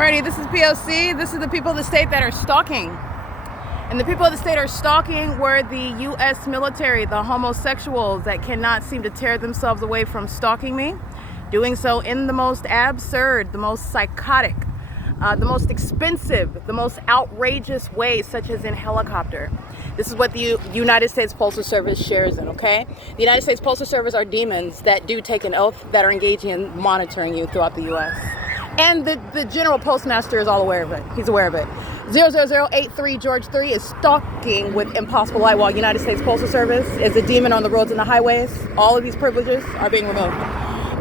Alrighty, this is P.O.C. This is the people of the state that are stalking. And the people of the state are stalking were the U.S. military, the homosexuals that cannot seem to tear themselves away from stalking me. Doing so in the most absurd, the most psychotic, the most expensive, the most outrageous ways, such as in helicopter. This is what the United States Postal Service shares in, okay? The United States Postal Service are demons that do take an oath that are engaging in monitoring you throughout the U.S. And the General Postmaster is all aware of it. He's aware of it. 00083 George 3 is stalking with impossible light while United States Postal Service is a demon on the roads and the highways. All of these privileges are being removed.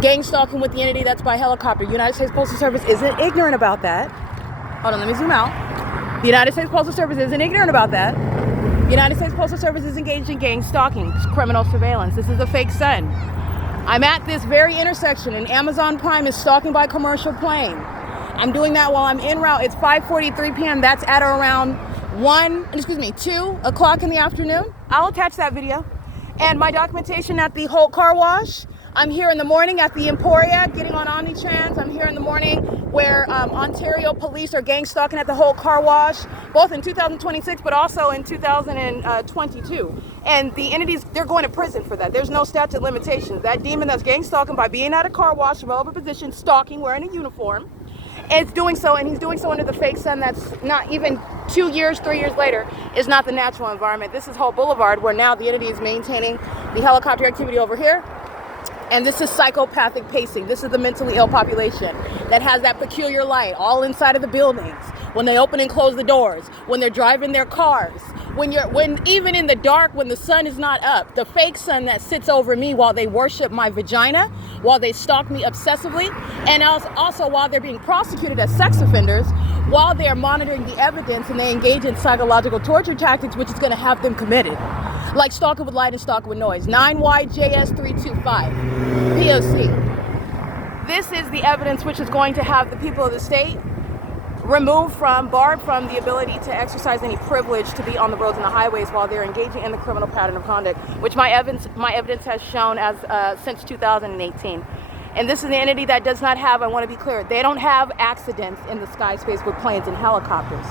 Gang stalking with the entity that's by helicopter. United States Postal Service isn't ignorant about that. Hold on, let me zoom out. The United States Postal Service isn't ignorant about that. The United States Postal Service is engaged in gang stalking, criminal surveillance. This is a fake sun. I'm at this very intersection and Amazon Prime is stalking by commercial plane. I'm doing that while I'm en route. It's 5:43 p.m. That's at around 2 o'clock in the afternoon. I'll attach that video. And my documentation at the HOLT car wash. I'm here in the morning at the Emporia getting on Omnitrans. I'm here in the morning where Ontario police are gang stalking at the HOLT car wash, both in 2026 but also in 2022. And the entities, they're going to prison for that. There's no statute of limitations. That demon that's gang stalking by being at a car wash, relevant position, stalking, wearing a uniform, is doing so, and he's doing so under the fake sun that's not even 2 years, 3 years later, is not the natural environment. This is Holt Boulevard, where now the entity is maintaining the helicopter activity over here. And this is psychopathic pacing. This is the mentally ill population that has that peculiar light all inside of the buildings. When they open and close the doors, when they're driving their cars, when even in the dark, when the sun is not up, the fake sun that sits over me while they worship my vagina, while they stalk me obsessively, and also while they're being prosecuted as sex offenders, while they are monitoring the evidence and they engage in psychological torture tactics, which is going to have them committed. Like stalking with light and stalking with noise. 9YJS325. POC. This is the evidence which is going to have the people of the state barred from the ability to exercise any privilege to be on the roads and the highways while they're engaging in the criminal pattern of conduct, which my evidence has shown as since 2018. And this is the entity that does not have, I want to be clear, they don't have accidents in the sky space with planes and helicopters.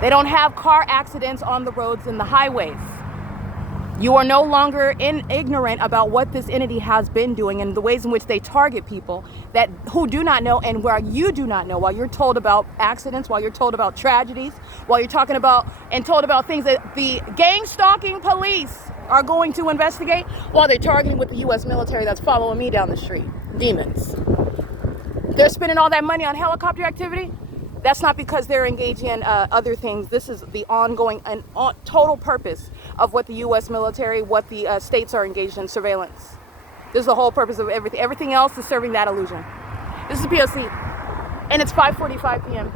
They don't have car accidents on the roads and the highways. You are no longer ignorant about what this entity has been doing and the ways in which they target people who do not know, and where you do not know, while you're told about accidents, while you're told about tragedies, while you're talking about and told about things that the gang stalking police are going to investigate, while they're targeting with the U.S. military that's following me down the street. Demons. They're spending all that money on helicopter activity. That's not because they're engaging in other things. This is the ongoing and total purpose of what the U.S. military, what the states are engaged in surveillance. This is the whole purpose of everything. Everything else is serving that illusion. This is POC, and it's 5:45 p.m.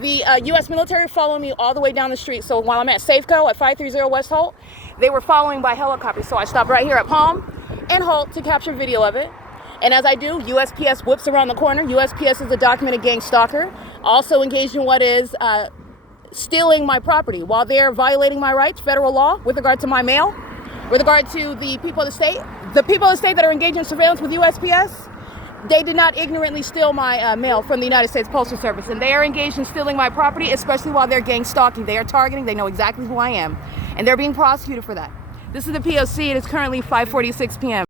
The U.S. military followed me all the way down the street. So while I'm at Safeco at 530 West Holt, they were following by helicopter. So I stopped right here at Palm and Holt to capture video of it. And as I do, USPS whips around the corner. USPS is a documented gang stalker, also engaged in what is stealing my property while they're violating my rights, federal law, with regard to my mail, with regard to the people of the state. The people of the state that are engaged in surveillance with USPS, they did not ignorantly steal my mail from the United States Postal Service, and they are engaged in stealing my property, especially while they're gang stalking. They are targeting, they know exactly who I am, and they're being prosecuted for that. This is the POC. It is currently 5:46 p.m.